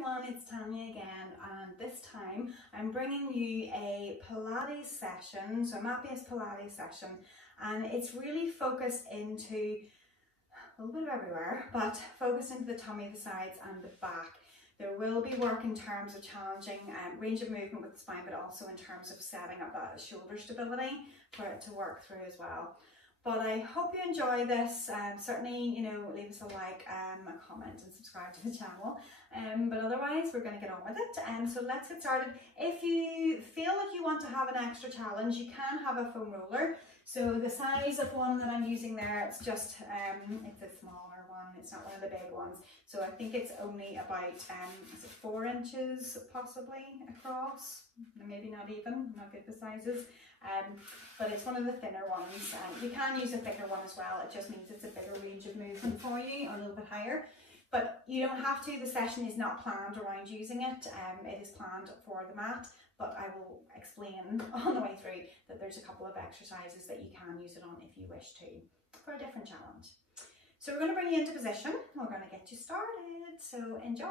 everyone, it's Tanya again, and this time I'm bringing you a Pilates session, so a mat-based Pilates session, and it's really focused into a little bit of everywhere, but focused into the tummy, the sides and the back. There will be work in terms of challenging range of movement with the spine, but also in terms of setting up that shoulder stability for it to work through as well. But I hope you enjoy this. Certainly, leave us a like, a comment and subscribe to the channel. But otherwise, we're going to get on with it. So let's get started. If you feel like you want to have an extra challenge, you can have a foam roller. So the size of one that I'm using there, it's just, it's a smaller one. It's not one of the big ones. So I think it's only about, is it 4 inches possibly across? Maybe not even, I'm not good with sizes. But it's one of the thinner ones. You can use a thicker one as well. It just means it's a bigger range of movement for you, or a little bit higher. But you don't have to. The session is not planned around using it. It is planned for the mat, but I will explain on the way through that there's a couple of exercises that you can use it on if you wish to, for a different challenge. So we're going to bring you into position. We're going to get you started. So enjoy.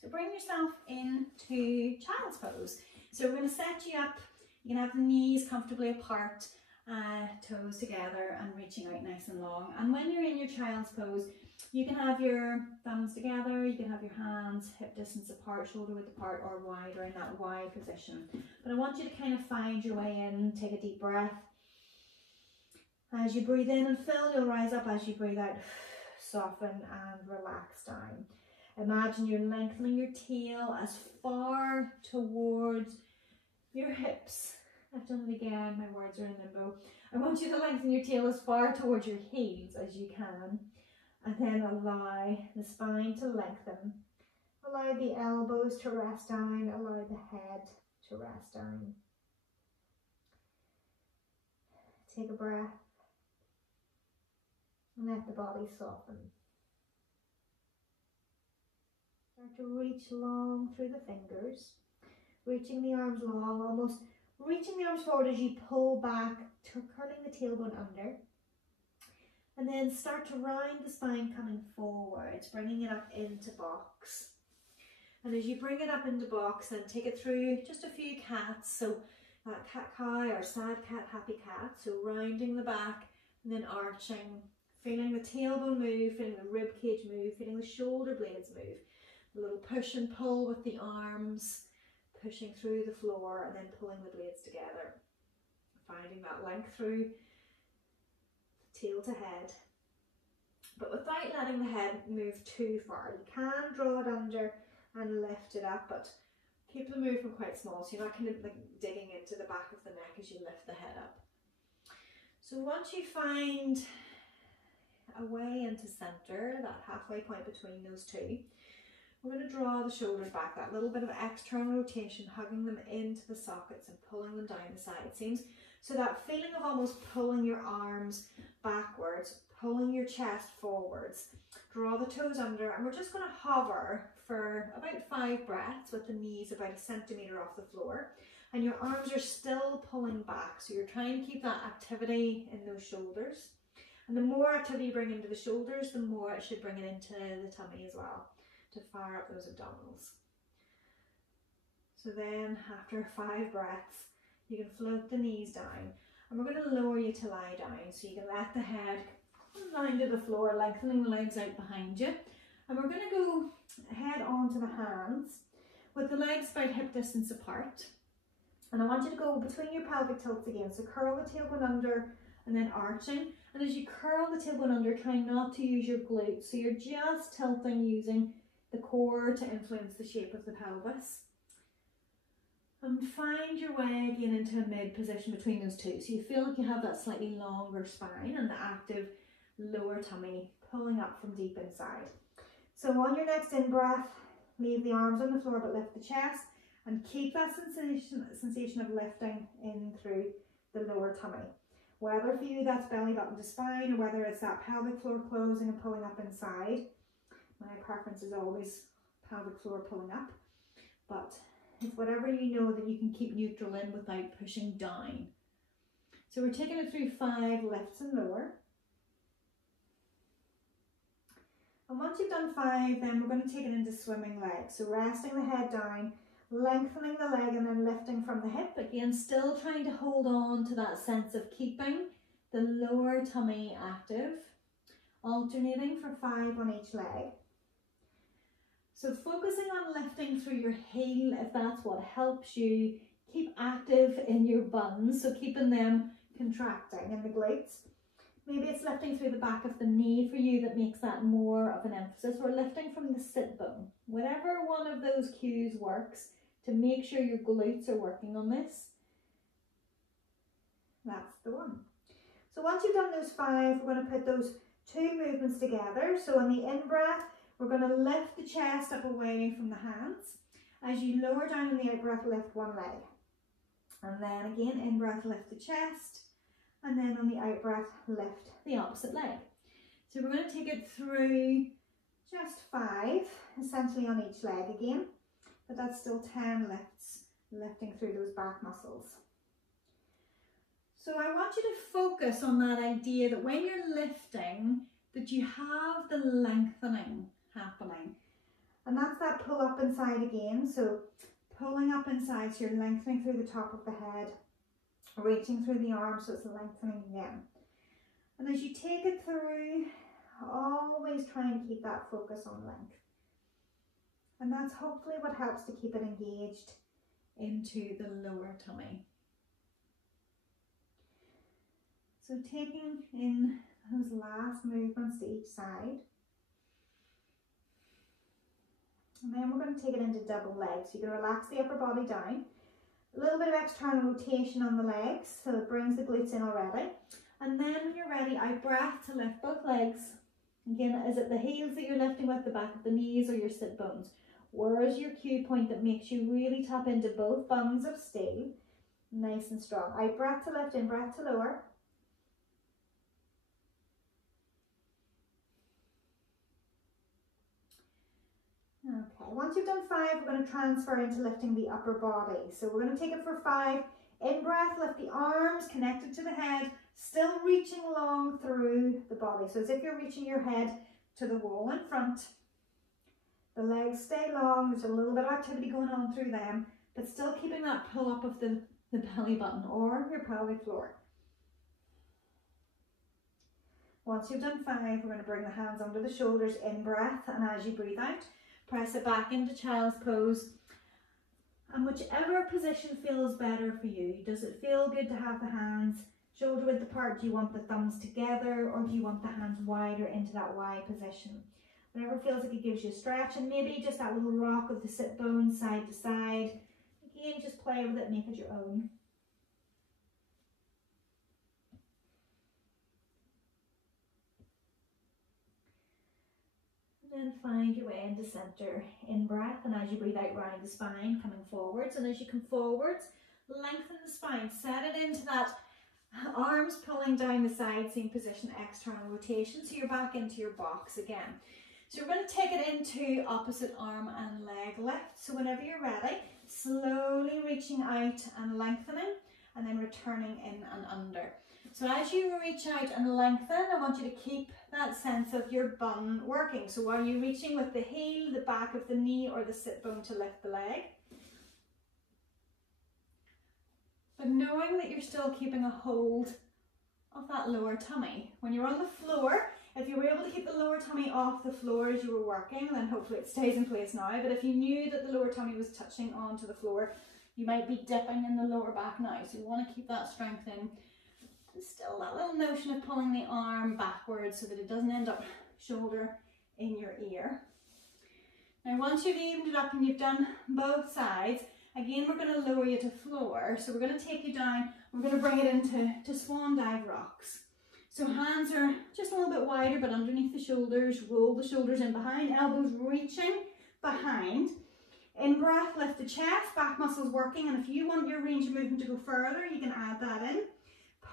So bring yourself into child's pose. So we're going to set you up. You can have the knees comfortably apart, toes together and reaching out nice and long. And when you're in your child's pose, you can have your thumbs together, you can have your hands hip distance apart, shoulder width apart, or wider in that wide position. But I want you to kind of find your way in, take a deep breath. As you breathe in and fill, you'll rise up. As you breathe out, soften and relax down. Imagine you're lengthening your tail as far towards your hips. I've done it again, my words are in limbo. I want you to lengthen your tail as far towards your heels as you can. And then allow the spine to lengthen. Allow the elbows to rest down. Allow the head to rest down. Take a breath. And let the body soften. Start to reach long through the fingers, reaching the arms long, almost reaching the arms forward as you pull back, curling the tailbone under. And then start to round the spine coming forwards, bringing it up into box. And as you bring it up into box, then take it through just a few cats. So cat-cow or sad cat, happy cat. So rounding the back and then arching, feeling the tailbone move, feeling the rib cage move, feeling the shoulder blades move. A little push and pull with the arms, pushing through the floor and then pulling the blades together. Finding that length through tail to head, but without letting the head move too far. You can draw it under and lift it up, but keep the movement quite small so you're not kind of like digging into the back of the neck as you lift the head up. So once you find a way into center, that halfway point between those two, we're going to draw the shoulders back, that little bit of external rotation, hugging them into the sockets and pulling them down the side seams. So that feeling of almost pulling your arms backwards, pulling your chest forwards. Draw the toes under, and we're just going to hover for about 5 breaths with the knees about 1 centimetre off the floor. And your arms are still pulling back, so you're trying to keep that activity in those shoulders. And the more activity you bring into the shoulders, the more it should bring it into the tummy as well, to fire up those abdominals. So then after 5 breaths, you can float the knees down, and we're going to lower you to lie down, so you can let the head come down to the floor, lengthening the legs out behind you. And we're going to go head onto the hands with the legs about hip distance apart. And I want you to go between your pelvic tilts again, so curl the tailbone under and then arching. And as you curl the tailbone under, try not to use your glutes, so you're just tilting using the core to influence the shape of the pelvis. And find your way again into a mid position between those two. So you feel like you have that slightly longer spine and the active lower tummy pulling up from deep inside. So on your next in-breath, leave the arms on the floor but lift the chest and keep that sensation of lifting in through the lower tummy. Whether for you that's belly button to spine, or whether it's that pelvic floor closing and pulling up inside. My preference is always pelvic floor pulling up, but It's whatever you know that you can keep neutral in without pushing down. So we're taking it through 5 lifts and lower. And once you've done 5, then we're going to take it into swimming legs. So resting the head down, lengthening the leg and then lifting from the hip. Again, still trying to hold on to that sense of keeping the lower tummy active. Alternating for 5 on each leg. So focusing on lifting through your heel if that's what helps you keep active in your buns. So keeping them contracting in the glutes. Maybe it's lifting through the back of the knee for you that makes that more of an emphasis, or lifting from the sit bone. Whatever one of those cues works to make sure your glutes are working on this, that's the one. So once you've done those 5, we're going to put those 2 movements together. So on the in-breath, we're going to lift the chest up away from the hands. As you lower down in the out-breath, lift one leg. And then again, in-breath, lift the chest. And then on the out-breath, lift the opposite leg. So we're going to take it through just 5, essentially on each leg again. But that's still 10 lifts, lifting through those back muscles. So I want you to focus on that idea that when you're lifting, that you have the lengthening happening. And that's that pull up inside again. So pulling up inside, so you're lengthening through the top of the head, reaching through the arms, so it's lengthening again. And as you take it through, always try and keep that focus on length. And that's hopefully what helps to keep it engaged into the lower tummy. So taking in those last movements to each side. And then we're going to take it into double legs. So you're going to relax the upper body down. A little bit of external rotation on the legs, so it brings the glutes in already. And then when you're ready, out breath to lift both legs. Again, is it the heels that you're lifting with, the back of the knees, or your sit bones? Where is your cue point that makes you really tap into both buns of steel? Nice and strong. Out breath to lift, in breath to lower. Okay, once you've done 5, we're going to transfer into lifting the upper body. So we're going to take it for 5. In breath, lift the arms connected to the head, still reaching long through the body. So as if you're reaching your head to the wall in front. The legs stay long, there's a little bit of activity going on through them, but still keeping that pull up of the belly button or your pelvic floor. Once you've done 5, we're going to bring the hands under the shoulders in breath, and as you breathe out, press it back into child's pose. And whichever position feels better for you. Does it feel good to have the hands shoulder width apart? Do you want the thumbs together, or do you want the hands wider into that Y position? Whatever feels like it gives you a stretch, and maybe just that little rock of the sit bones side to side. Again, just play with it, make it your own. And then find your way into center in breath, and as you breathe out, round the spine, coming forwards. And as you come forwards, lengthen the spine, set it into that arms pulling down the side, same position, external rotation, so you're back into your box again. So we're going to take it into opposite arm and leg lift. So whenever you're ready, slowly reaching out and lengthening, and then returning in and under. So as you reach out and lengthen, I want you to keep that sense of your bun working. So while you're reaching with the heel, the back of the knee, or the sit bone to lift the leg, but knowing that you're still keeping a hold of that lower tummy. When you're on the floor, if you were able to keep the lower tummy off the floor as you were working, then hopefully it stays in place now. But if you knew that the lower tummy was touching onto the floor, you might be dipping in the lower back now. So you want to keep that strength in. And still that little notion of pulling the arm backwards so that it doesn't end up shoulder in your ear. Now once you've evened it up and you've done both sides, again we're going to lower you to floor. So we're going to take you down, we're going to bring it into swan dive rocks. So hands are just a little bit wider, but underneath the shoulders, roll the shoulders in behind, elbows reaching behind. In breath, lift the chest, back muscles working, and if you want your range of movement to go further, you can add that in.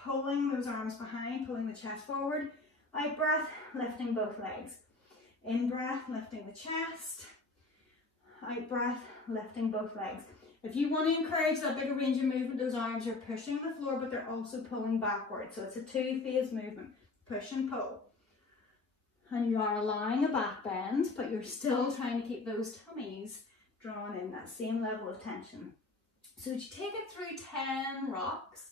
Pulling those arms behind, pulling the chest forward. Out breath, lifting both legs. In breath, lifting the chest. Out breath, lifting both legs. If you want to encourage that bigger range of movement, those arms are pushing the floor, but they're also pulling backwards. So it's a two-phase movement, push and pull. And you are allowing a back bend, but you're still trying to keep those tummies drawn in, that same level of tension. So as you take it through 10 rocks,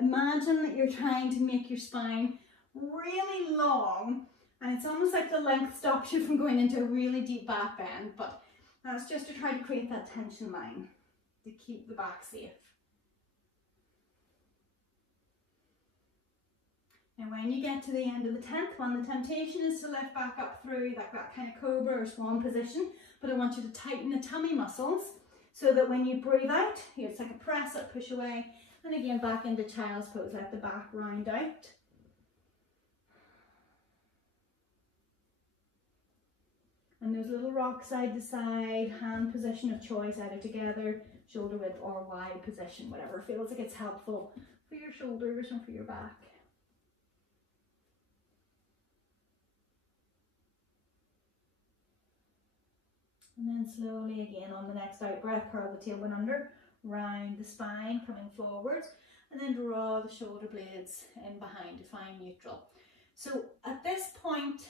imagine that you're trying to make your spine really long, and it's almost like the length stops you from going into a really deep back bend, but that's just to try to create that tension line to keep the back safe. And when you get to the end of the 10th one, the temptation is to lift back up through like that kind of cobra or swan position, but I want you to tighten the tummy muscles so that when you breathe out, it's like a press up, push away, and again back into child's pose, let the back round out. And those little rocks side to side, hand position of choice, either together, shoulder width or wide position, whatever feels like it's helpful for your shoulders and for your back. And then slowly again on the next out breath, curl the tailbone under, round the spine, coming forwards, and then draw the shoulder blades in behind to find neutral. So at this point,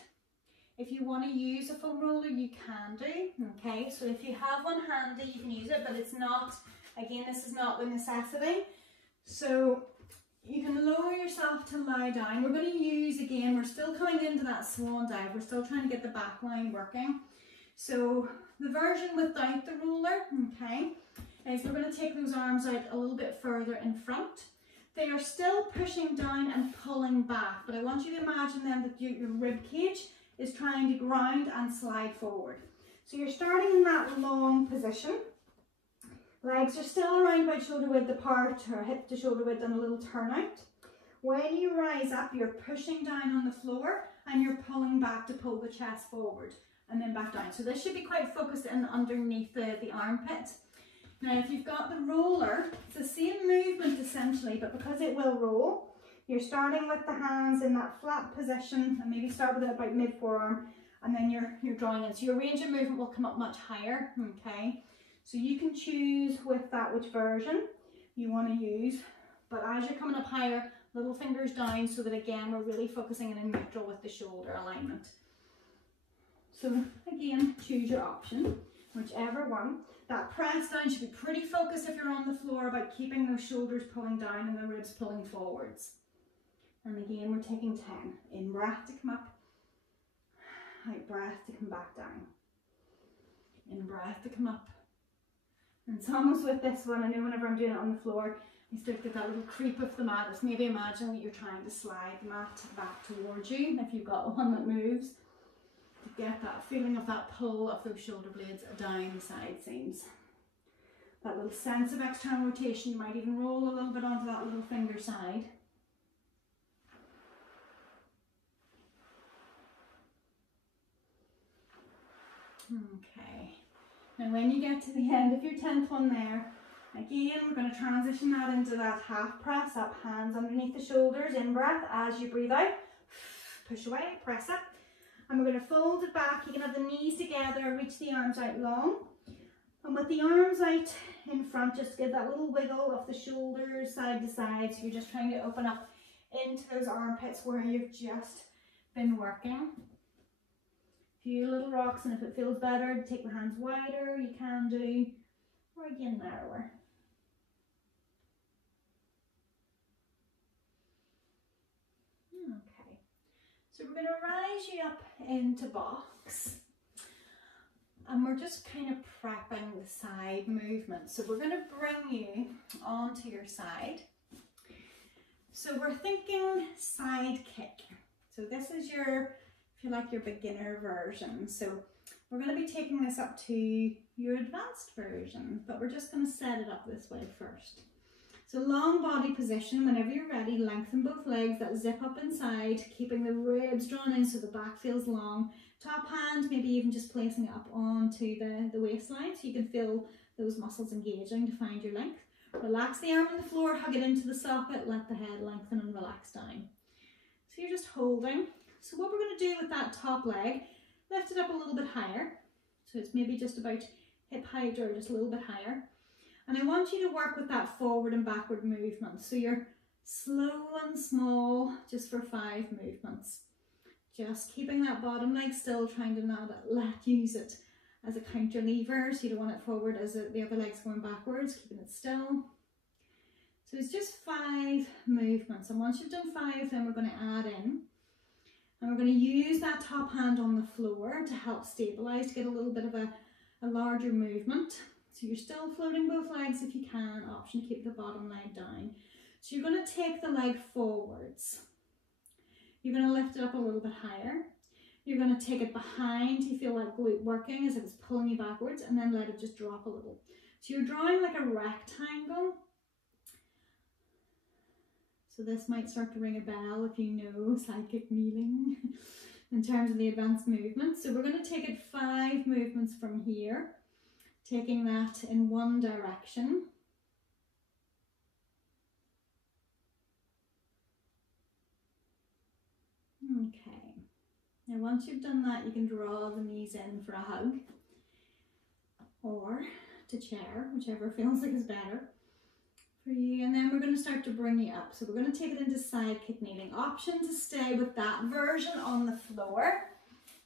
if you want to use a foam roller, you can do, okay? So if you have one handy, you can use it, but it's not, again, this is not the necessity. So you can lower yourself to lie down. We're going to use, again, we're still coming into that swan dive. We're still trying to get the back line working. So the version without the roller, okay, is we're going to take those arms out a little bit further in front. They are still pushing down and pulling back, but I want you to imagine then that your rib cage is trying to ground and slide forward. So you're starting in that long position. Legs are still around about shoulder width apart, or hip to shoulder width, and a little turnout. When you rise up, you're pushing down on the floor and you're pulling back to pull the chest forward and then back down. So this should be quite focused in underneath the armpit. Now if you've got the roller, it's the same movement essentially, but because it will roll, you're starting with the hands in that flat position, and maybe start with it about mid forearm, and then you're drawing in. So your range of movement will come up much higher, okay? So you can choose with that which version you want to use, but as you're coming up higher, little fingers down so that again we're really focusing in neutral with the shoulder alignment. So again, choose your option, whichever one. That press down should be pretty focused if you're on the floor, about keeping those shoulders pulling down and the ribs pulling forwards. And again, we're taking 10. In breath to come up, out breath to come back down. In breath to come up. And it's almost with this one, I know whenever I'm doing it on the floor, I start to get that little creep of the mat. It's maybe imagine that you're trying to slide the mat back towards you, if you've got one that moves, to get that feeling of that pull of those shoulder blades down the side seams. That little sense of external rotation. You might even roll a little bit onto that little finger side. Okay, and when you get to the end of your 10th one there, again we're going to transition that into that half press up, hands underneath the shoulders, in breath. As you breathe out, push away, press up, and we're going to fold it back. You can have the knees together, reach the arms out long, and with the arms out in front, just give that little wiggle of the shoulders side to side. So you're just trying to open up into those armpits where you've just been working. Few little rocks, and if it feels better to take the hands wider, you can do, or again narrower. Okay, so we're going to rise you up into box, and we're just kind of prepping the side movement. So we're going to bring you onto your side. So we're thinking side kick. So this is your, if you like, your beginner version. So we're going to be taking this up to your advanced version, but we're just going to set it up this way first. So long body position. Whenever you're ready, lengthen both legs, that zip up inside, keeping the ribs drawn in so the back feels long. Top hand, maybe even just placing it up onto the waistline so you can feel those muscles engaging to find your length. Relax the arm on the floor, hug it into the socket, let the head lengthen and relax down. So you're just holding. So what we're going to do with that top leg, lift it up a little bit higher. So it's maybe just about hip height or just a little bit higher. And I want you to work with that forward and backward movement. So you're slow and small, just for 5 movements. Just keeping that bottom leg still, trying to not use it as a counter lever. So you don't want it forward as the other leg's going backwards, keeping it still. So it's just 5 movements. And once you've done 5, then we're going to add in. And we're going to use that top hand on the floor to help stabilize, to get a little bit of a larger movement. So you're still floating both legs if you can, option to keep the bottom leg down. So you're going to take the leg forwards. You're going to lift it up a little bit higher. You're going to take it behind. You feel like glute working as if it's pulling you backwards, and then let it just drop a little. So you're drawing like a rectangle. So this might start to ring a bell if you know psychic kneeling in terms of the advanced movements. So we're going to take it 5 movements from here, taking that in one direction. Okay. Now once you've done that, you can draw the knees in for a hug or to chair, whichever feels like is better for you. And then we're going to start to bring you up. So we're going to take it into side kick kneeling. Option to stay with that version on the floor,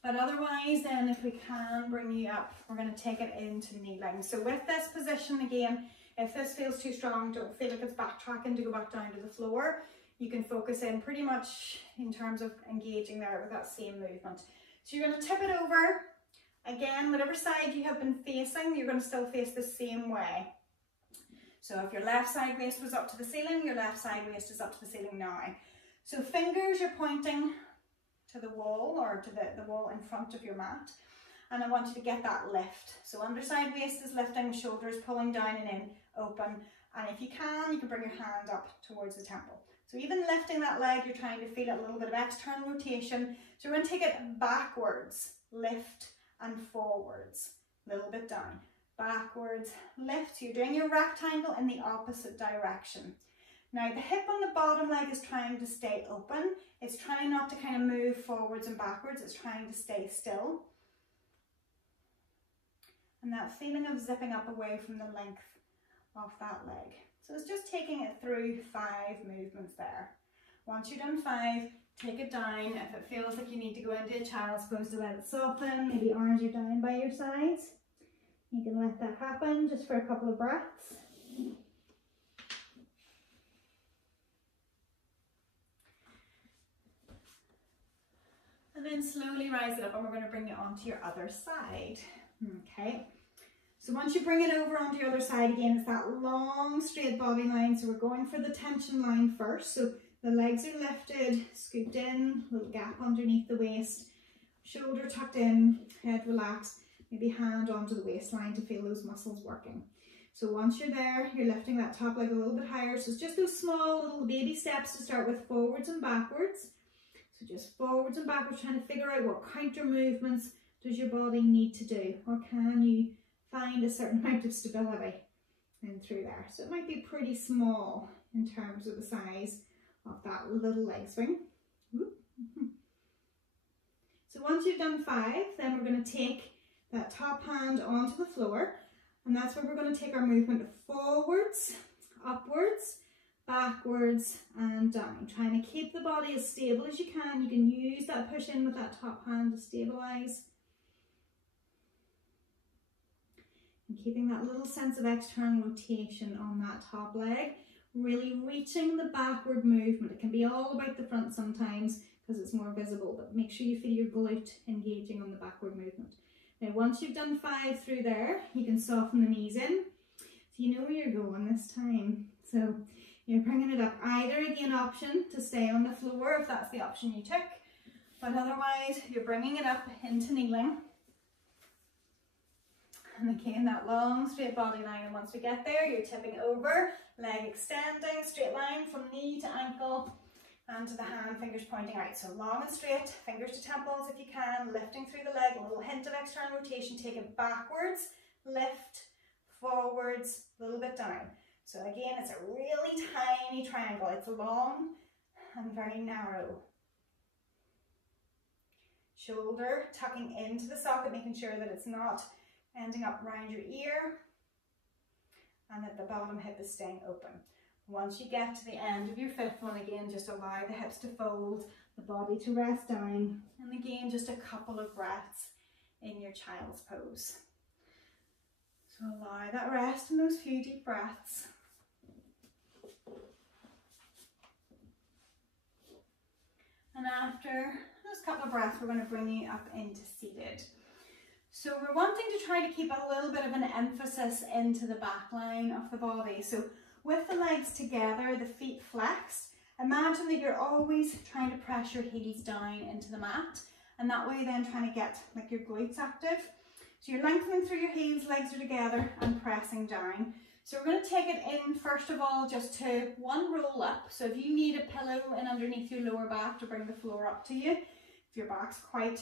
but otherwise then if we can bring you up, we're going to take it into kneeling. So with this position again, if this feels too strong, don't feel like it's backtracking to go back down to the floor. You can focus in pretty much in terms of engaging there with that same movement. So you're going to tip it over. Again, whatever side you have been facing, you're going to still face the same way. So if your left side waist was up to the ceiling, your left side waist is up to the ceiling now. So fingers, you're pointing to the wall or to the wall in front of your mat. And I want you to get that lift. So underside waist is lifting, shoulders pulling down and in, open. And if you can bring your hand up towards the temple. So even lifting that leg, you're trying to feel a little bit of external rotation. So we're going to take it backwards, lift, and forwards, a little bit down. Backwards, lift. So you're doing your rectangle in the opposite direction. Now the hip on the bottom leg is trying to stay open. It's trying not to kind of move forwards and backwards. It's trying to stay still. And that feeling of zipping up away from the length of that leg. So it's just taking it through 5 movements there. Once you've done 5, take it down. If it feels like you need to go into a child's pose to let it soften, maybe arms are down by your sides. You can let that happen just for a couple of breaths. And then slowly rise it up and we're going to bring it onto your other side. Okay. So once you bring it over onto your other side again, it's that long straight body line. So we're going for the tension line first. So the legs are lifted, scooped in, little gap underneath the waist, shoulder tucked in, head relaxed, maybe hand onto the waistline to feel those muscles working. So once you're there, you're lifting that top leg a little bit higher. So it's just those small little baby steps to start with, forwards and backwards. So just forwards and backwards, trying to figure out what counter movements does your body need to do, or can you find a certain amount of stability in through there. So it might be pretty small in terms of the size of that little leg swing. So once you've done 5, then we're going to take that top hand onto the floor, and that's where we're going to take our movement forwards, upwards, backwards and down, trying to keep the body as stable as you can. You can use that push in with that top hand to stabilize. And keeping that little sense of external rotation on that top leg, really reaching the backward movement. It can be all about the front sometimes because it's more visible, but make sure you feel your glute engaging on the backward movement. Now once you've done 5 through there, you can soften the knees in. So you know where you're going this time. So you're bringing it up. Either again option to stay on the floor if that's the option you took, but otherwise you're bringing it up into kneeling. And again, that long straight body line, and once we get there, you're tipping over, leg extending, straight line from knee to ankle and to the hand, fingers pointing out. So long and straight, fingers to temples if you can, lifting through the leg, a little hint of external rotation, take it backwards, lift, forwards, a little bit down. So again, it's a really tiny triangle. It's long and very narrow. Shoulder tucking into the socket, making sure that it's not ending up around your ear. and that the bottom hip is staying open. Once you get to the end of your fifth one, again, just allow the hips to fold, the body to rest down, and again, just a couple of breaths in your child's pose. So allow that rest in those few deep breaths. And after those couple of breaths, we're going to bring you up into seated. So we're wanting to try to keep a little bit of an emphasis into the back line of the body. So with the legs together, the feet flexed, imagine that you're always trying to press your heels down into the mat, and that way then trying to get like your glutes active. So you're lengthening through your heels, legs are together and pressing down. So we're going to take it in first of all just to one roll up. So if you need a pillow in underneath your lower back to bring the floor up to you, if your back's quite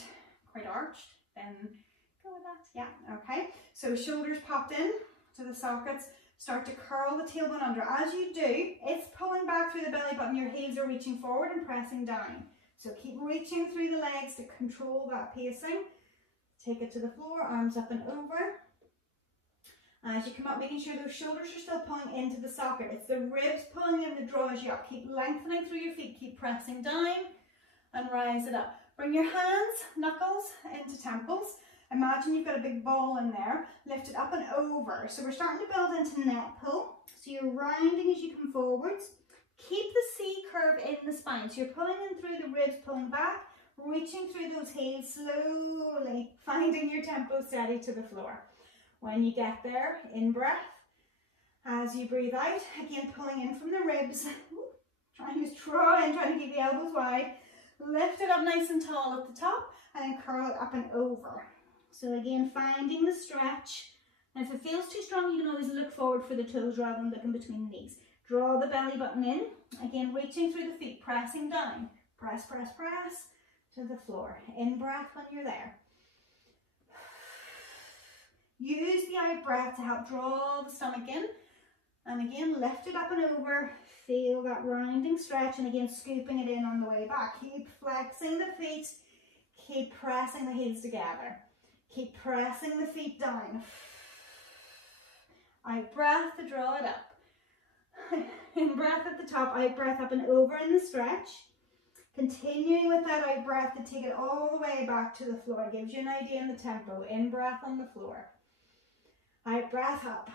arched, then go with that. Yeah, okay. So shoulders popped in to the sockets. Start to curl the tailbone under. As you do, it's pulling back through the belly button. Your heels are reaching forward and pressing down. So keep reaching through the legs to control that pacing. Take it to the floor, arms up and over. As you come up, making sure those shoulders are still pulling into the socket. It's the ribs pulling in that draws you up. Keep lengthening through your feet. Keep pressing down and rise it up. Bring your hands, knuckles into temples. Imagine you've got a big ball in there. Lift it up and over. So we're starting to build into neck pull. So you're rounding as you come forwards. Keep the C curve in the spine. So you're pulling in through the ribs, pulling back, reaching through those heels slowly, finding your tempo steady to the floor. When you get there, in breath. As you breathe out, again pulling in from the ribs. Trying to keep the elbows wide. Lift it up nice and tall at the top and then curl it up and over. So again, finding the stretch. And if it feels too strong, you can always look forward for the toes rather than looking between the knees. Draw the belly button in. Again, reaching through the feet, pressing down. Press, press, press to the floor. In breath when you're there. Use the out breath to help draw the stomach in. And again, lift it up and over. Feel that rounding stretch. And again, scooping it in on the way back. Keep flexing the feet. Keep pressing the heels together. Keep pressing the feet down. Out breath to draw it up. In breath at the top, out breath up and over in the stretch. Continuing with that out breath to take it all the way back to the floor. Gives you an idea in the tempo. In breath on the floor. Out breath up.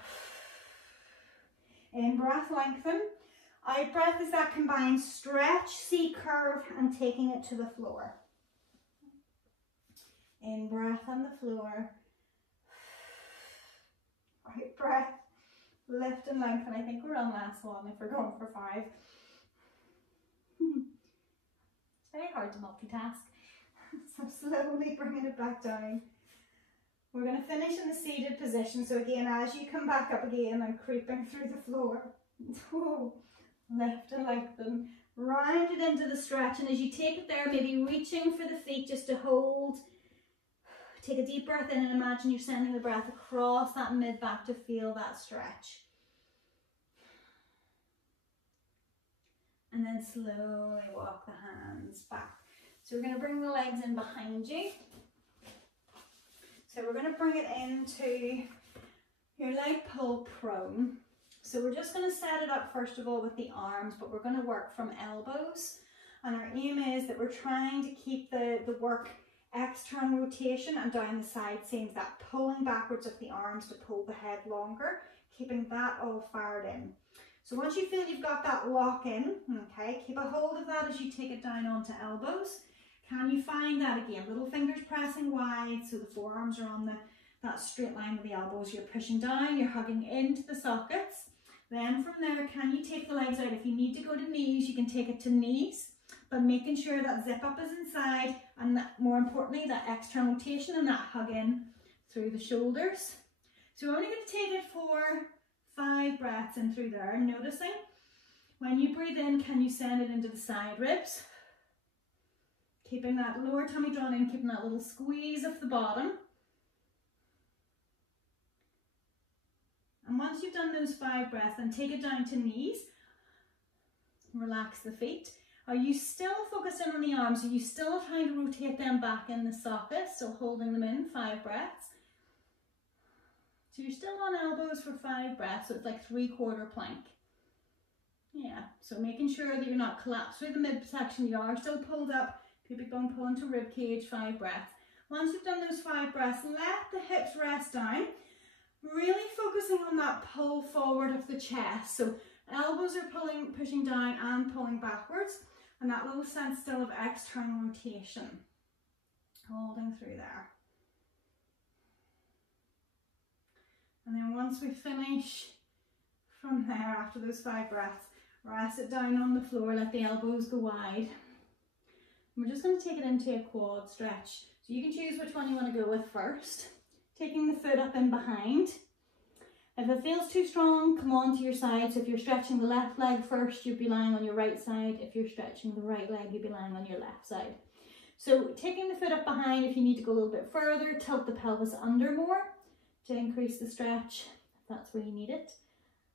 In breath lengthen. Out breath is that combined stretch, C curve and taking it to the floor. In breath on the floor. Out breath. Lift and lengthen. I think we're on last one if we're going for 5. It's very hard to multitask. So slowly bringing it back down. We're going to finish in the seated position. So again, as you come back up again and creeping through the floor. Lift and lengthen. Round it into the stretch. And as you take it there, maybe reaching for the feet just to hold. Take a deep breath in and imagine you're sending the breath across that mid-back to feel that stretch. And then slowly walk the hands back. So we're going to bring the legs in behind you. So we're going to bring it into your leg pull prone. So we're just going to set it up first of all with the arms, but we're going to work from elbows. And our aim is that we're trying to keep the work external rotation and down the side seams, that pulling backwards of the arms to pull the head longer, keeping that all fired in. So once you feel you've got that lock in, okay, keep a hold of that as you take it down onto elbows. Can you find that again? Little fingers pressing wide so the forearms are on that straight line with the elbows. You're pushing down, you're hugging into the sockets. Then from there, can you take the legs out? If you need to go to knees, you can take it to knees, but making sure that zip up is inside and that, more importantly, that external rotation and that hug in through the shoulders. So we're only going to take it for 5 breaths in through there, noticing when you breathe in, can you send it into the side ribs? Keeping that lower tummy drawn in, keeping that little squeeze of the bottom. And once you've done those 5 breaths, then take it down to knees. Relax the feet. Are you still focused in on the arms? Are you still trying to rotate them back in the socket? So holding them in, 5 breaths. So you're still on elbows for 5 breaths, so it's like 3/4 plank. Yeah, so making sure that you're not collapsed through the midsection, you are still pulled up, pubic bone pull into rib cage, 5 breaths. Once you've done those 5 breaths, let the hips rest down, really focusing on that pull forward of the chest. So elbows are pushing down and pulling backwards, and that little sense still of external rotation. Holding through there. And then once we finish from there, after those 5 breaths, rest it down on the floor, let the elbows go wide. And we're just going to take it into a quad stretch. So you can choose which one you want to go with first. Taking the foot up in behind. If it feels too strong, come on to your side. So if you're stretching the left leg first, you'd be lying on your right side. If you're stretching the right leg, you'd be lying on your left side. So taking the foot up behind, if you need to go a little bit further, tilt the pelvis under more to increase the stretch, if that's where you need it.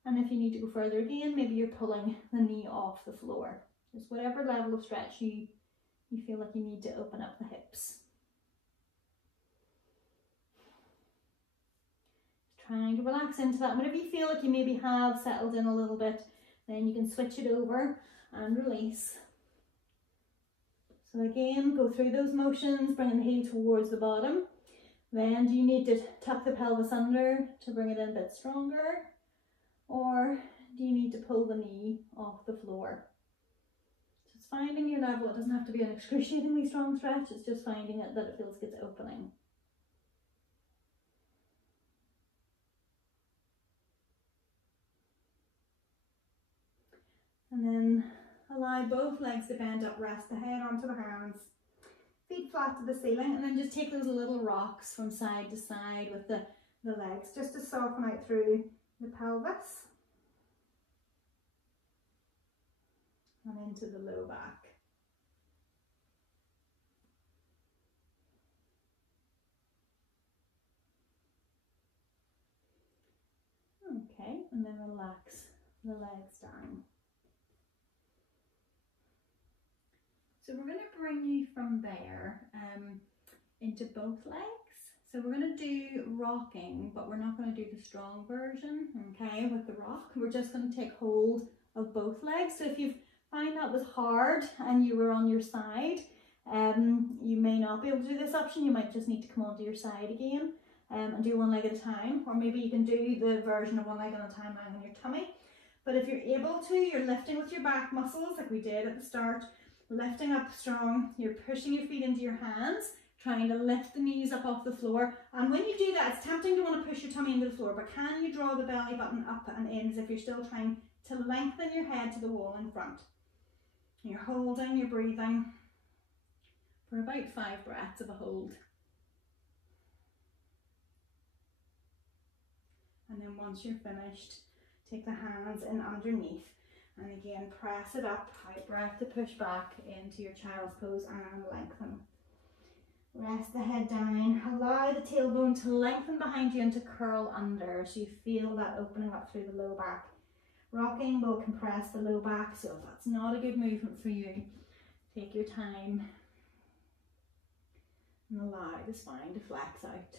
And if you need to go further again, maybe you're pulling the knee off the floor. Just whatever level of stretch you feel like you need to open up the hips. Just trying to relax into that. Whenever you feel like you maybe have settled in a little bit, then you can switch it over and release. So again, go through those motions, bringing the heel towards the bottom. Then do you need to tuck the pelvis under to bring it in a bit stronger? Or do you need to pull the knee off the floor? So it's finding your level. It doesn't have to be an excruciatingly strong stretch. It's just finding it that it feels like it's opening. And then allow both legs to bend up, rest the head onto the hands, feet flat to the ceiling, and then just take those little rocks from side to side with the legs, just to soften out through the pelvis and into the low back. Okay, and then relax the legs down. So we're going to bring you from there into both legs. So we're going to do rocking, but we're not going to do the strong version, okay, with the rock. We're just going to take hold of both legs. So if you find that was hard and you were on your side, you may not be able to do this option. You might just need to come onto your side again and do one leg at a time. Or maybe you can do the version of one leg at a time lying on your tummy. But if you're able to, you're lifting with your back muscles like we did at the start. Lifting up strong, you're pushing your feet into your hands, trying to lift the knees up off the floor. And when you do that, it's tempting to want to push your tummy into the floor, but can you draw the belly button up and in as if you're still trying to lengthen your head to the wall in front? You're holding, you're breathing for about 5 breaths of a hold. And then once you're finished, take the hands in underneath. And again, press it up, out breath to push back into your child's pose and lengthen. Rest the head down, allow the tailbone to lengthen behind you and to curl under so you feel that opening up through the low back. Rocking will compress the low back, so if that's not a good movement for you, take your time and allow the spine to flex out.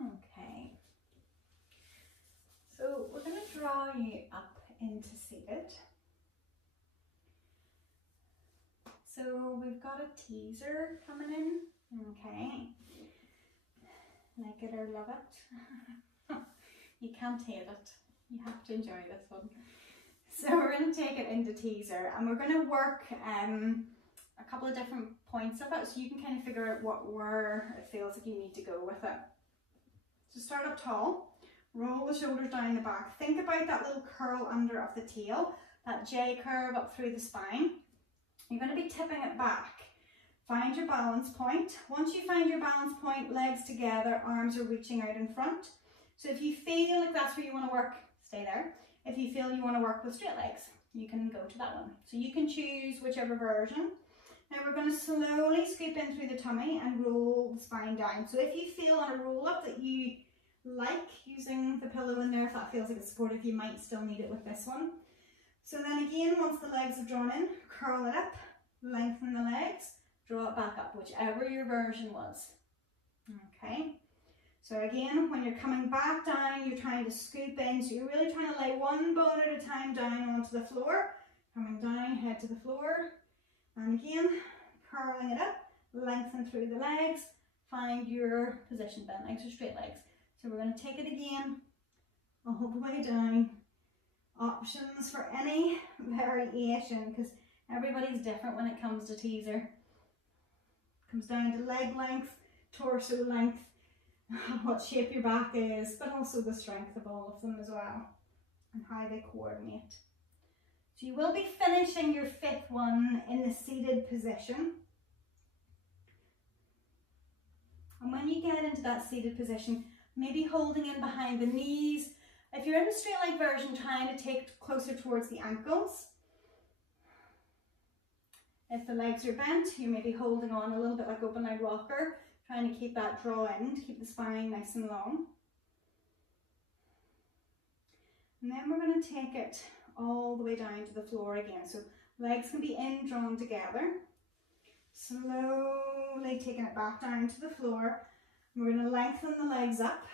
Okay, so we're going to draw you up into seated. So we've got a teaser coming in, okay, like it or love it. You can't hate it, you have to enjoy this one. So we're going to take it into teaser and we're going to work a couple of different points of it so you can kind of figure out where it feels like you need to go with it. So start up tall, roll the shoulders down the back. Think about that little curl under of the tail, that J curve up through the spine. You're going to be tipping it back. Find your balance point. Once you find your balance point, legs together, arms are reaching out in front. So if you feel like that's where you want to work, stay there. If you feel you want to work with straight legs, you can go to that one. So you can choose whichever version. Now we're going to slowly scoop in through the tummy and roll the spine down. So if you feel on a roll up that you like using the pillow in there, if that feels like it's supportive, you might still need it with this one. So then again, once the legs have drawn in, curl it up, lengthen the legs, draw it back up, whichever your version was. Okay. So again, when you're coming back down, you're trying to scoop in. So you're really trying to lay one bone at a time down onto the floor. Coming down, head to the floor. And again, curling it up, lengthen through the legs. Find your position, bent legs or straight legs. So we're going to take it again, all the way down. Options for any variation, because everybody's different when it comes to teaser. Comes down to leg length, torso length, what shape your back is, but also the strength of all of them as well, and how they coordinate. So you will be finishing your fifth one in the seated position. And when you get into that seated position, maybe holding in behind the knees. If you're in the straight leg version, trying to take it closer towards the ankles. If the legs are bent, you may be holding on a little bit like open leg rocker, trying to keep that draw in, to keep the spine nice and long. And then we're going to take it all the way down to the floor again. So legs can be in, drawn together. Slowly taking it back down to the floor. We're going to lengthen the legs up.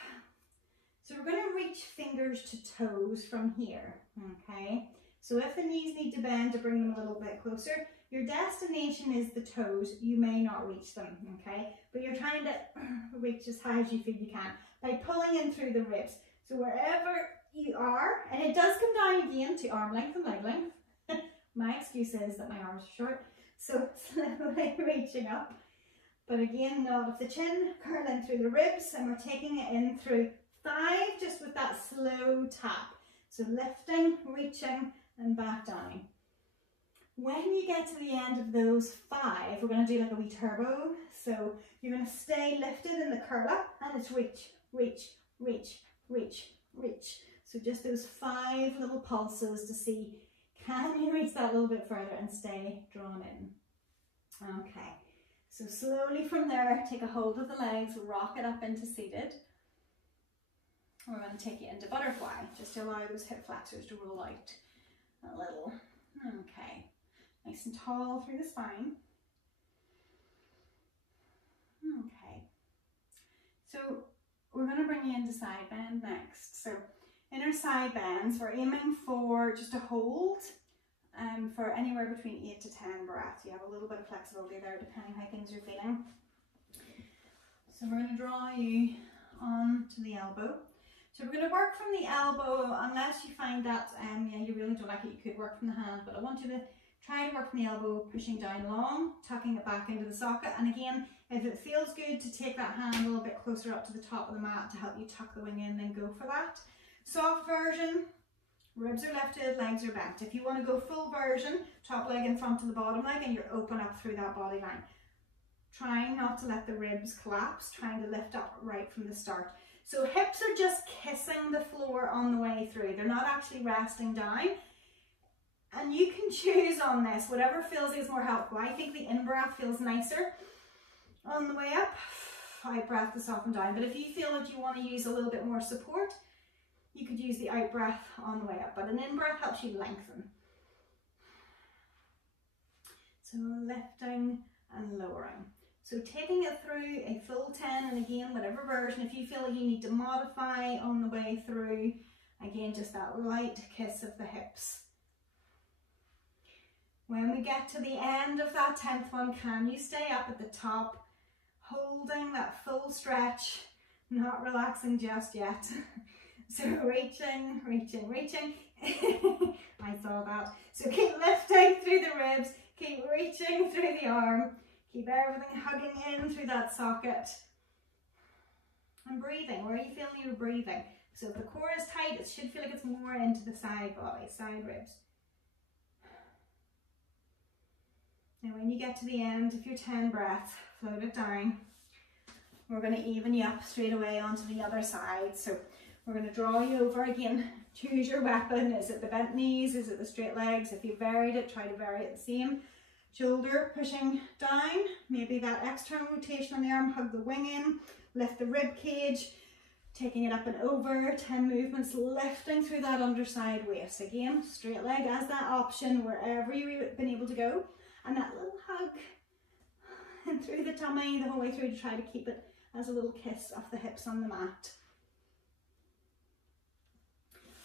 So we're going to reach fingers to toes from here, okay? So if the knees need to bend to bring them a little bit closer, your destination is the toes. You may not reach them, okay? But you're trying to reach as high as you feel you can by pulling in through the ribs. So wherever you are, and it does come down again to arm length and leg length. My excuse is that my arms are short, so slowly reaching up. But again, nod of the chin, curling through the ribs, and we're taking it in through 5, just with that slow tap. So lifting, reaching, and back down. When you get to the end of those 5, we're going to do like a wee turbo. So you're going to stay lifted in the curl up, and it's reach, reach, reach, reach, reach. So just those 5 little pulses to see, can you reach that a little bit further and stay drawn in. Okay, so slowly from there, take a hold of the legs, rock it up into seated. We're going to take it into butterfly, just to allow those hip flexors to roll out a little. Okay, nice and tall through the spine. Okay, so we're going to bring you into side bend next. So in our side bends, we're aiming for just a hold for anywhere between 8 to 10 breaths. You have a little bit of flexibility there depending how things are feeling. So we're going to draw you on to the elbow. So we're going to work from the elbow, unless you find that yeah, you really don't like it, you could work from the hand, but I want you to try to work from the elbow, pushing down long, tucking it back into the socket. And again, if it feels good to take that hand a little bit closer up to the top of the mat to help you tuck the wing in, then go for that. Soft version, ribs are lifted, legs are bent. If you want to go full version, top leg in front of the bottom leg, and you're open up through that body line. Trying not to let the ribs collapse, trying to lift up right from the start. So hips are just kissing the floor on the way through. They're not actually resting down. And you can choose on this, whatever feels is more helpful. I think the in-breath feels nicer on the way up. Out-breath to soften down. But if you feel that you want to use a little bit more support, you could use the out-breath on the way up. But an in-breath helps you lengthen. So lifting and lowering. So taking it through a full 10, and again, whatever version, if you feel like you need to modify on the way through, again, just that light kiss of the hips. When we get to the end of that 10th one, can you stay up at the top, holding that full stretch, not relaxing just yet. So reaching, reaching, reaching. I saw that. So keep lifting through the ribs, keep reaching through the arm. Keep everything hugging in through that socket. And breathing, where are you feeling you're breathing? So if the core is tight, it should feel like it's more into the side body, side ribs. Now when you get to the end of your 10 breaths, float it down. We're going to even you up straight away onto the other side. So we're going to draw you over again. Choose your weapon. Is it the bent knees? Is it the straight legs? If you varied it, try to vary it the same. Shoulder pushing down, maybe that external rotation on the arm, hug the wing in, lift the rib cage, Taking it up and over, 10 movements, lifting through that underside waist. Again, straight leg as that option wherever you've been able to go. And that little hug and through the tummy the whole way through to try to keep it as a little kiss off the hips on the mat.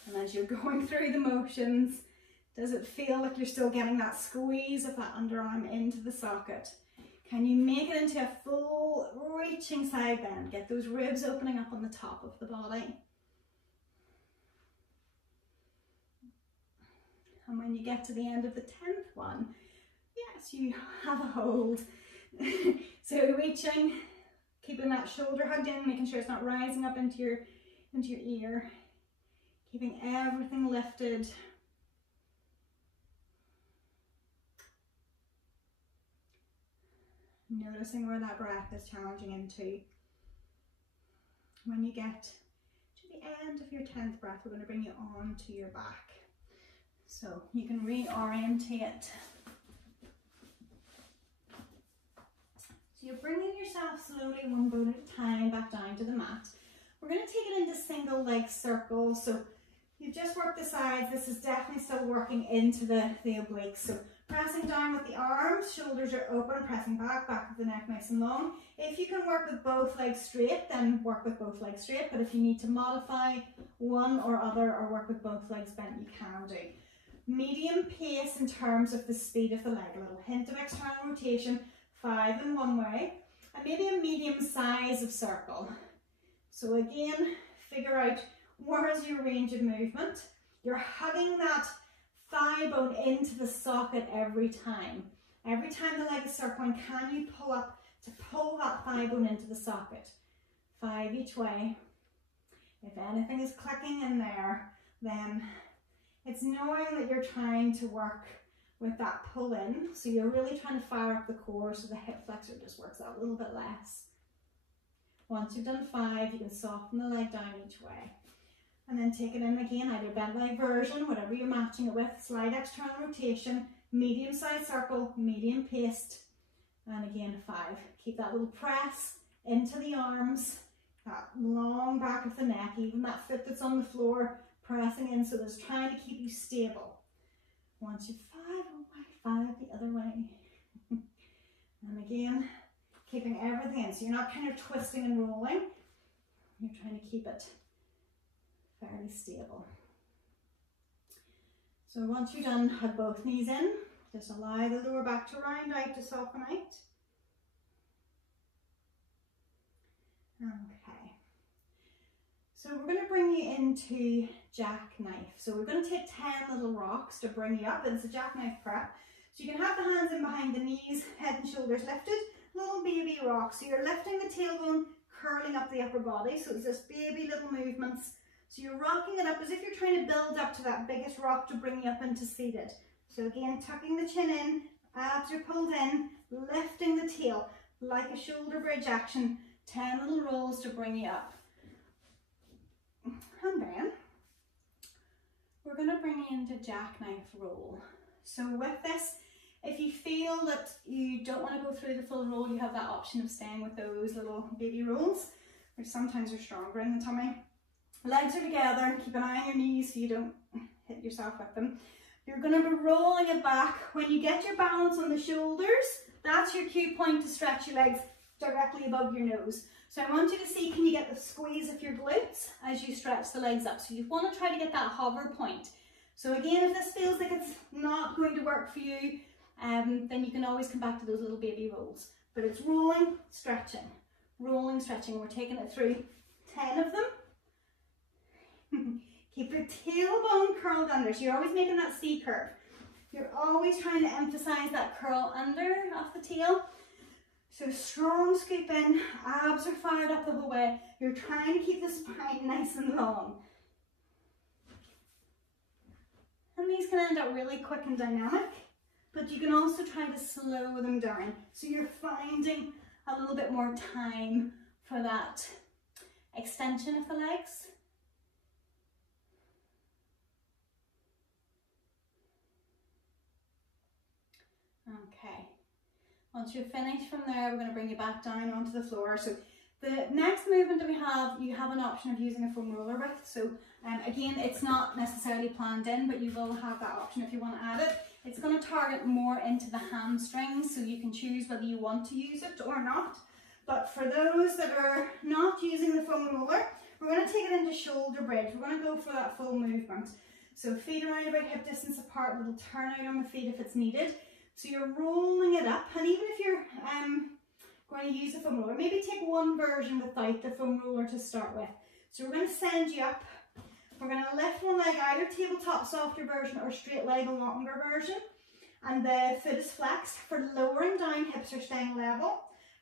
And as you're going through the motions, does it feel like you're still getting that squeeze of that underarm into the socket? Can you make it into a full reaching side bend? Get those ribs opening up on the top of the body. And when you get to the end of the 10th one, yes, you have a hold. So reaching, keeping that shoulder hugged in, making sure it's not rising up into your ear. Keeping everything lifted. Noticing where that breath is challenging into. When you get to the end of your 10th breath, we're going to bring you on to your back. So you can reorientate. So you're bringing yourself slowly, one bone at a time, back down to the mat. We're going to take it into single leg circles. So you've just worked the sides. This is definitely still working into the obliques. So pressing down with the arms, shoulders are open, pressing back of the neck nice and long. If you can work with both legs straight, then work with both legs straight. But if you need to modify one or other or work with both legs bent, you can do. Medium pace in terms of the speed of the leg. A little hint of external rotation, 5 in one way, and maybe a medium size of circle. So again, figure out where is your range of movement. You're hugging that thigh bone into the socket every time. Every time the leg is circling, can you pull up to pull that thigh bone into the socket? 5 each way. If anything is clicking in there, then it's knowing that you're trying to work with that pull in. So you're really trying to fire up the core so the hip flexor just works out a little bit less. Once you've done 5, you can soften the leg down each way. And then take it in again, either bent leg version, whatever you're matching it with, slight external rotation, medium sized circle, medium paced, and again 5. Keep that little press into the arms, that long back of the neck, even that foot that's on the floor, pressing in, so that's trying to keep you stable. Once you've 5 away, 5 the other way. And again, keeping everything in, so you're not kind of twisting and rolling, you're trying to keep it fairly stable. So once you're done, hug both knees in. Just allow the lower back to round out, to soften out. Okay. So we're going to bring you into jackknife. So we're going to take 10 little rocks to bring you up. It's a jackknife prep. So you can have the hands in behind the knees, head and shoulders lifted. Little baby rocks. So you're lifting the tailbone, curling up the upper body. So it's just baby little movements. So you're rocking it up as if you're trying to build up to that biggest rock to bring you up into seated. So again, tucking the chin in, abs are pulled in, lifting the tail like a shoulder bridge action. 10 little rolls to bring you up. And then we're going to bring you into jackknife roll. So with this, if you feel that you don't want to go through the full roll, you have that option of staying with those little baby rolls, which sometimes are stronger in the tummy. Legs are together, keep an eye on your knees so you don't hit yourself with them. You're going to be rolling it back. When you get your balance on the shoulders, that's your cue point to stretch your legs directly above your nose. So I want you to see, can you get the squeeze of your glutes as you stretch the legs up? So you want to try to get that hover point. So again, if this feels like it's not going to work for you, then you can always come back to those little baby rolls. But it's rolling, stretching, and we're taking it through 10 of them. Keep your tailbone curled under, so you're always making that C curve. You're always trying to emphasize that curl under off the tail. So strong scoop in, abs are fired up the whole way. You're trying to keep the spine nice and long. And these can end up really quick and dynamic, but you can also try to slow them down. So you're finding a little bit more time for that extension of the legs. Okay, once you're finished from there, we're going to bring you back down onto the floor. So The next movement that we have, you have an option of using a foam roller with. So again, it's not necessarily planned in, but you will have that option if you want to add it. It's going to target more into the hamstrings, so you can choose whether you want to use it or not. But for those that are not using the foam roller, we're going to take it into shoulder bridge. We're going to go for that full movement. So feet around about hip distance apart, little turn out on the feet if it's needed. So you're rolling it up, and even if you're going to use a foam roller, maybe take one version without the foam roller to start with. So we're going to send you up. We're going to lift one leg, either tabletop softer version or straight leg longer version, and the foot is flexed. For lowering down, hips are staying level,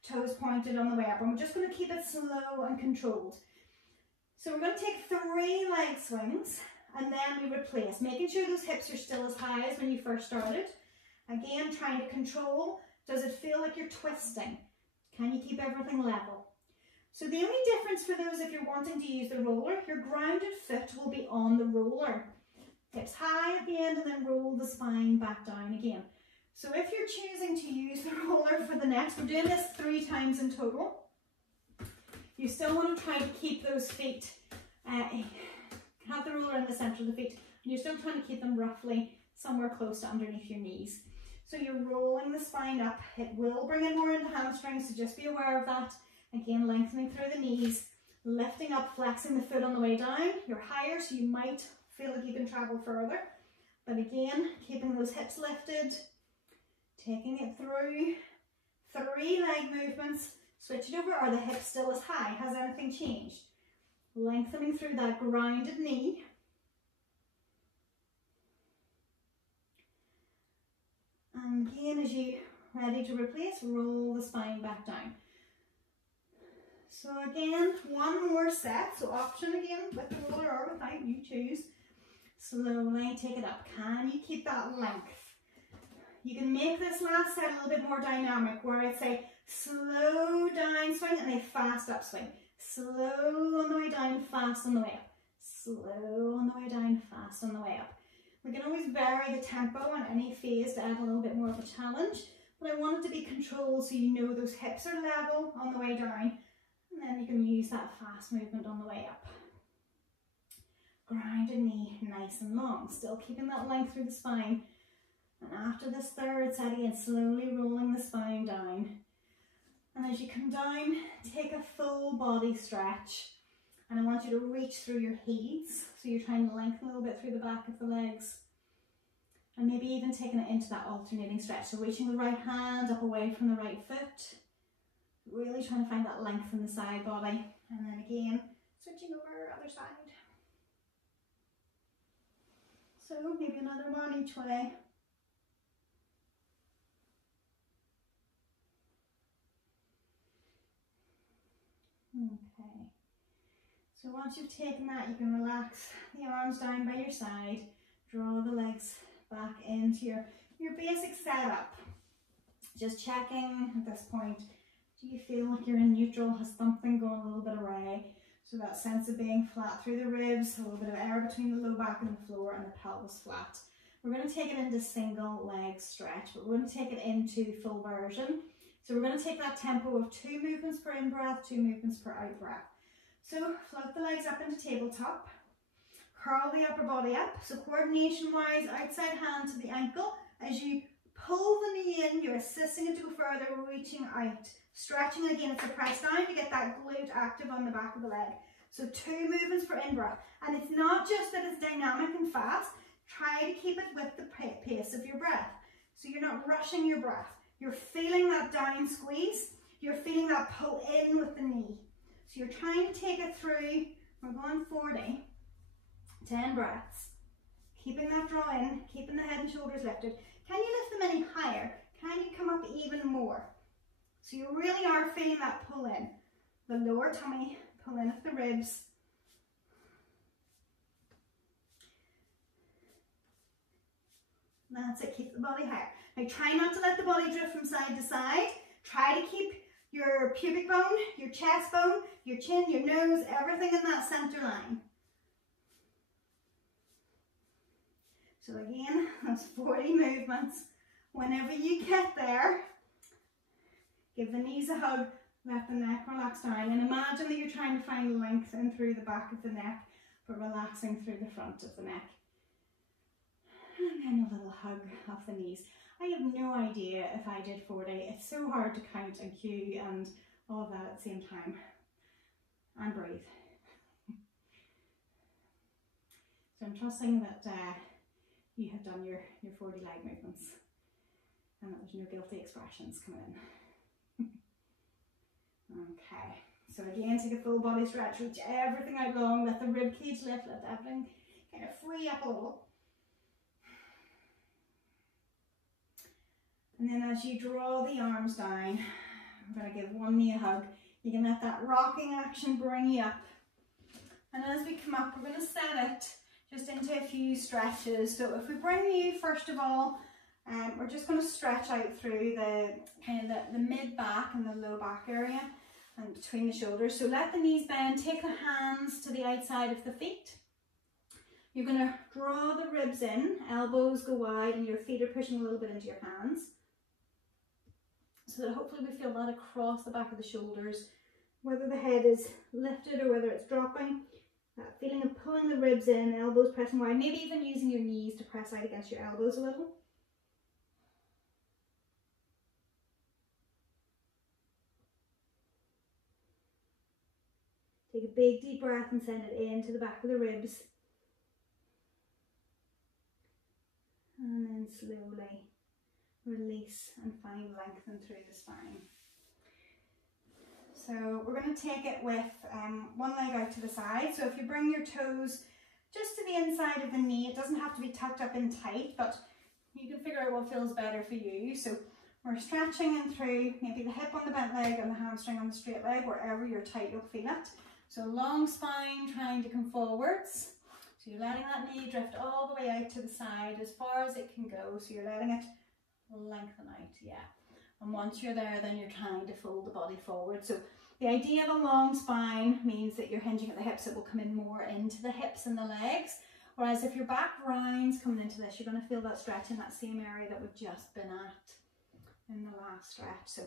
toes pointed on the way up, and we're just going to keep it slow and controlled. So we're going to take 3 leg swings, and then we replace, making sure those hips are still as high as when you first started. Again, trying to control. Does it feel like you're twisting? Can you keep everything level? So the only difference for those, if you're wanting to use the roller, your grounded foot will be on the roller. Hips high at the end, and then roll the spine back down again. So if you're choosing to use the roller for the next, we're doing this 3 times in total. You still want to try to keep those feet, have the roller in the center of the feet, and you're still trying to keep them roughly somewhere close to underneath your knees. So you're rolling the spine up. It will bring in more into hamstrings, so just be aware of that. Again, lengthening through the knees, lifting up, flexing the foot on the way down. You're higher, so you might feel like you can travel further. But again, keeping those hips lifted, taking it through 3 leg movements. Switch it over. Are the hips still as high? Has anything changed? Lengthening through that grounded knee. And again, as you're ready to replace, roll the spine back down. So again, 1 more set. So option again, with the roller or without, you choose. Slowly take it up. Can you keep that length? You can make this last set a little bit more dynamic, where I'd say slow down swing and a fast up swing. Slow on the way down, fast on the way up. Slow on the way down, fast on the way up. We can always vary the tempo on any phase to add a little bit more of a challenge, but I want it to be controlled so you know those hips are level on the way down, and then you can use that fast movement on the way up. Grounded knee, nice and long, still keeping that length through the spine. And after this 3rd set again, slowly rolling the spine down. And as you come down, take a full body stretch. And I want you to reach through your heels. So you're trying to lengthen a little bit through the back of the legs. And maybe even taking it into that alternating stretch. So reaching the right hand up away from the right foot. Really trying to find that length in the side body. And then again, switching over other side. So maybe another one each way. Okay. So once you've taken that, you can relax the arms down by your side, draw the legs back into your basic setup. Just checking at this point, do you feel like you're in neutral? Has something gone a little bit awry? So that sense of being flat through the ribs, a little bit of air between the low back and the floor, and the pelvis flat. We're going to take it into single leg stretch, but we're going to take it into full version. So we're going to take that tempo of 2 movements per in-breath, 2 movements per out-breath. So float the legs up into tabletop, curl the upper body up. So coordination-wise, outside hand to the ankle. As you pull the knee in, you're assisting it to go further, reaching out. Stretching again, it's a press down to get that glute active on the back of the leg. So 2 movements per in-breath. And it's not just that it's dynamic and fast. Try to keep it with the pace of your breath. So you're not rushing your breath. You're feeling that down squeeze. You're feeling that pull in with the knee. So you're trying to take it through. We're going 40. 10 breaths. Keeping that draw in, keeping the head and shoulders lifted. Can you lift them any higher? Can you come up even more? So you really are feeling that pull in. The lower tummy, pull in of the ribs. That's it, keep the body higher. Now try not to let the body drift from side to side. Try to keep your pubic bone, your chest bone, your chin, your nose, everything in that center line. So again, that's 40 movements. Whenever you get there, give the knees a hug, Let the neck relax down, and imagine that you're trying to find length in through the back of the neck, but relaxing through the front of the neck. And then a little hug off the knees. I have no idea if I did 40. It's so hard to count and cue and all of that at the same time. And breathe. So I'm trusting that you have done your 40 leg movements and that there's no guilty expressions coming in. Okay, so again, take a full body stretch, reach everything out long, let the rib cage lift, let everything kind of free up a little. And then as you draw the arms down, I'm going to give one knee a hug. You can let that rocking action bring you up. And as we come up, we're going to set it just into a few stretches. So if we bring you, first of all, we're just going to stretch out through the kind of the mid back and the low back area and between the shoulders. So let the knees bend, take the hands to the outside of the feet. You're going to draw the ribs in, elbows go wide, and your feet are pushing a little bit into your hands. So that hopefully we feel that across the back of the shoulders, whether the head is lifted or whether it's dropping. That feeling of pulling the ribs in, elbows pressing wide, maybe even using your knees to press out against your elbows a little. Take a big deep breath and send it into the back of the ribs. And then slowly release and find lengthen through the spine. So we're going to take it with one leg out to the side. So if you bring your toes just to the inside of the knee, it doesn't have to be tucked up in tight, but you can figure out what feels better for you. So we're stretching in through maybe the hip on the bent leg and the hamstring on the straight leg, wherever you're tight you'll feel it. So long spine trying to come forwards. So you're letting that knee drift all the way out to the side as far as it can go. So you're letting it lengthen out, yeah. And once you're there, then you're trying to fold the body forward. So the idea of a long spine means that you're hinging at the hips. It will come in more into the hips and the legs. Whereas if your back rounds coming into this, you're going to feel that stretch in that same area that we've just been at in the last stretch. So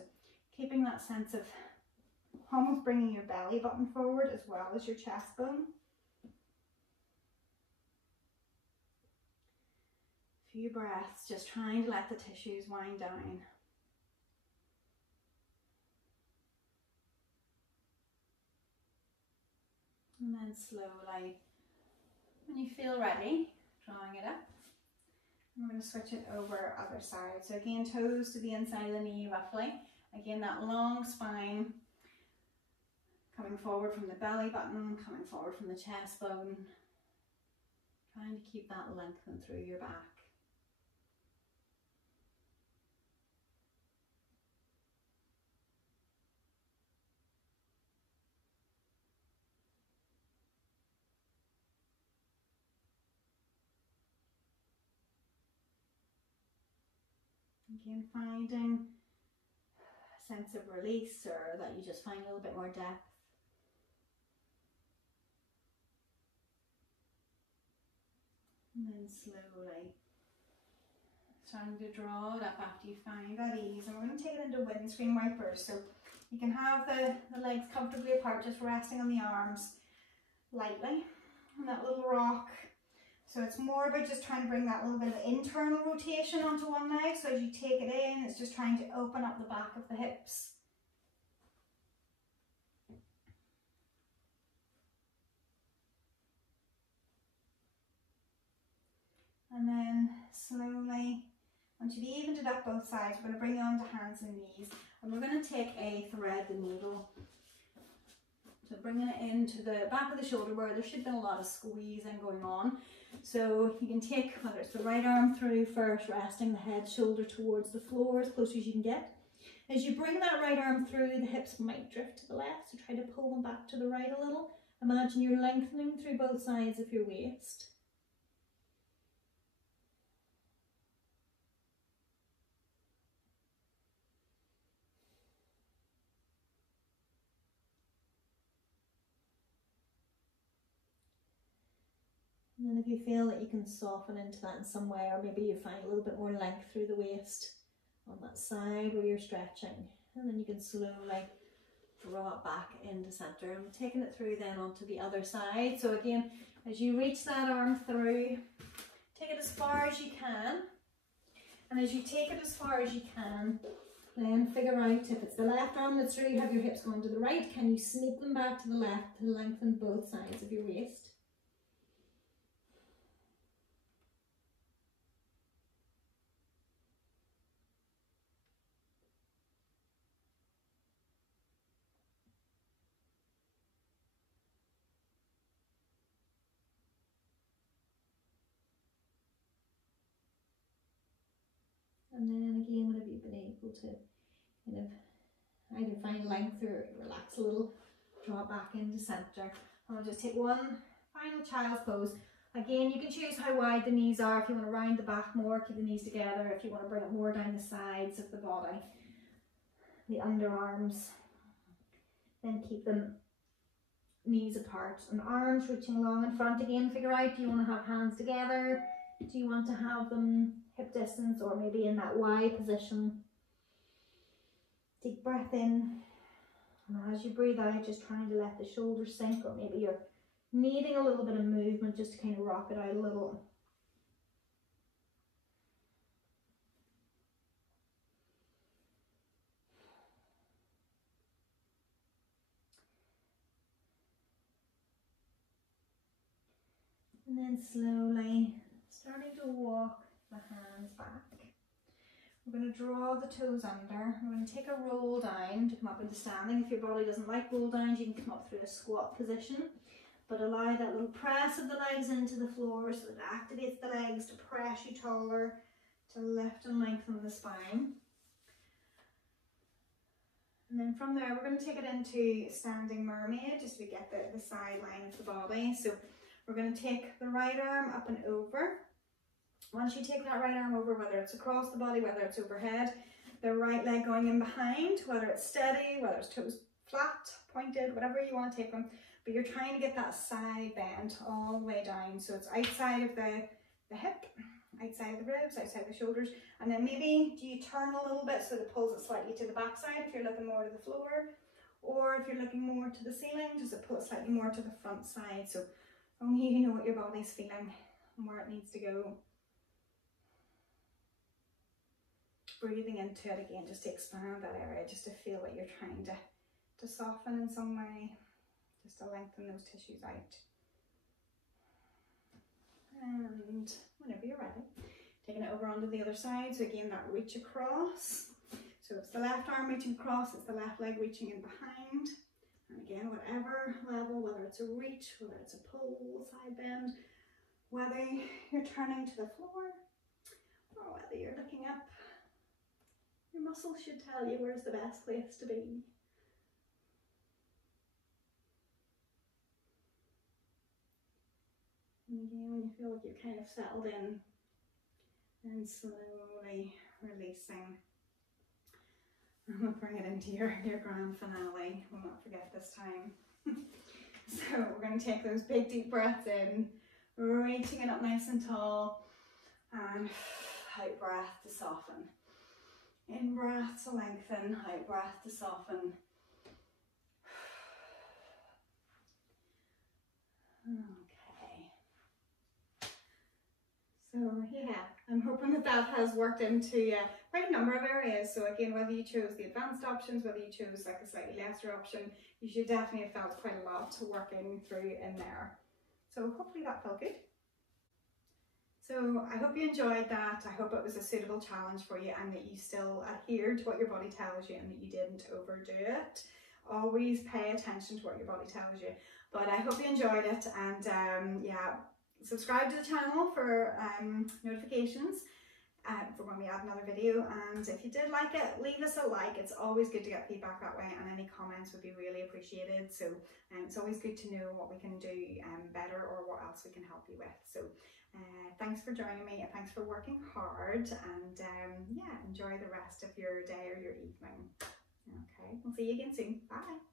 keeping that sense of almost bringing your belly button forward as well as your chest bone. Few breaths, just trying to let the tissues wind down. And then slowly, when you feel ready, drawing it up. I'm going to switch it over other side. So again, toes to the inside of the knee roughly. Again, that long spine coming forward from the belly button, coming forward from the chest bone. Trying to keep that lengthen through your back. Again, finding a sense of release, or that you just find a little bit more depth. And then slowly starting to draw it up after you find that ease. And we're going to take it into windscreen wipers. So you can have the legs comfortably apart, just resting on the arms lightly. And that little rock. So it's more about just trying to bring that little bit of internal rotation onto one leg. So as you take it in, it's just trying to open up the back of the hips. And then slowly, once you've evened it up both sides, we're going to bring you onto hands and knees. And we're going to take a thread the needle. So bringing it into the back of the shoulder where there should have been a lot of squeezing going on. So you can take, whether it's the right arm through first, resting the head, shoulder towards the floor as close as you can get. As you bring that right arm through, the hips might drift to the left, so try to pull them back to the right a little. Imagine you're lengthening through both sides of your waist. And then if you feel that you can soften into that in some way, or maybe you find a little bit more length through the waist on that side where you're stretching, and then you can slowly draw it back into center. I'm taking it through then onto the other side. So again, as you reach that arm through, take it as far as you can. And as you take it as far as you can, then figure out if it's the left arm that's through, have your hips going to the right, can you sneak them back to the left to lengthen both sides of your waist? And then again, whenever you've been able to kind of either find length or relax a little, draw it back into center. And we'll just take one final child's pose. Again, you can choose how wide the knees are. If you want to round the back more, keep the knees together. If you want to bring it more down the sides of the body, the underarms, then keep them knees apart and arms reaching along in front. Again, figure out, do you want to have hands together? Do you want to have them hip distance or maybe in that Y position? Deep breath in, and as you breathe out, just trying to let the shoulders sink, or maybe you're needing a little bit of movement just to kind of rock it out a little. And then slowly starting to walk the hands back. We're going to draw the toes under. We're going to take a roll down to come up into standing. If your body doesn't like roll downs, you can come up through a squat position. But allow that little press of the legs into the floor so it activates the legs to press you taller, to lift and lengthen the spine. And then from there, we're going to take it into standing mermaid, just to get the side line of the body. So we're going to take the right arm up and over. Once you take that right arm over, whether it's across the body, whether it's overhead, the right leg going in behind, whether it's steady, whether it's toes flat, pointed, whatever you want to take them. But you're trying to get that side bend all the way down. So it's outside of the hip, outside of the ribs, outside the shoulders. And then maybe do you turn a little bit so that it pulls it slightly to the back side if you're looking more to the floor. Or if you're looking more to the ceiling, does it pull it slightly more to the front side? So only you know what your body's feeling and where it needs to go. Breathing into it again, just to expand that area, just to feel what you're trying to soften in some way, just to lengthen those tissues out. And whenever you're ready, taking it over onto the other side. So again, that reach across. So it's the left arm reaching across, it's the left leg reaching in behind. And again, whatever level, whether it's a reach, whether it's a pull, side bend, whether you're turning to the floor or whether you're looking up, your muscles should tell you where's the best place to be. And again, when you feel like you're kind of settled in, and slowly releasing. And we'll bring it into your grand finale. We'll not forget this time. So we're going to take those big deep breaths in, reaching it up nice and tall, and out breath to soften. In breath to lengthen, out breath to soften. Okay. So yeah, I'm hoping that has worked into quite a number of areas. So again, whether you chose the advanced options, whether you chose like a slightly lesser option, you should definitely have felt quite a lot to working through in there. So hopefully that felt good. So I hope you enjoyed that. I hope it was a suitable challenge for you and that you still adhered to what your body tells you and that you didn't overdo it. Always pay attention to what your body tells you. But I hope you enjoyed it, and yeah, subscribe to the channel for notifications for when we add another video. And if you did like it, leave us a like. It's always good to get feedback that way, and any comments would be really appreciated. So it's always good to know what we can do better or what else we can help you with. So thanks for joining me, and thanks for working hard, and yeah, enjoy the rest of your day or your evening. Okay, we'll see you again soon. Bye.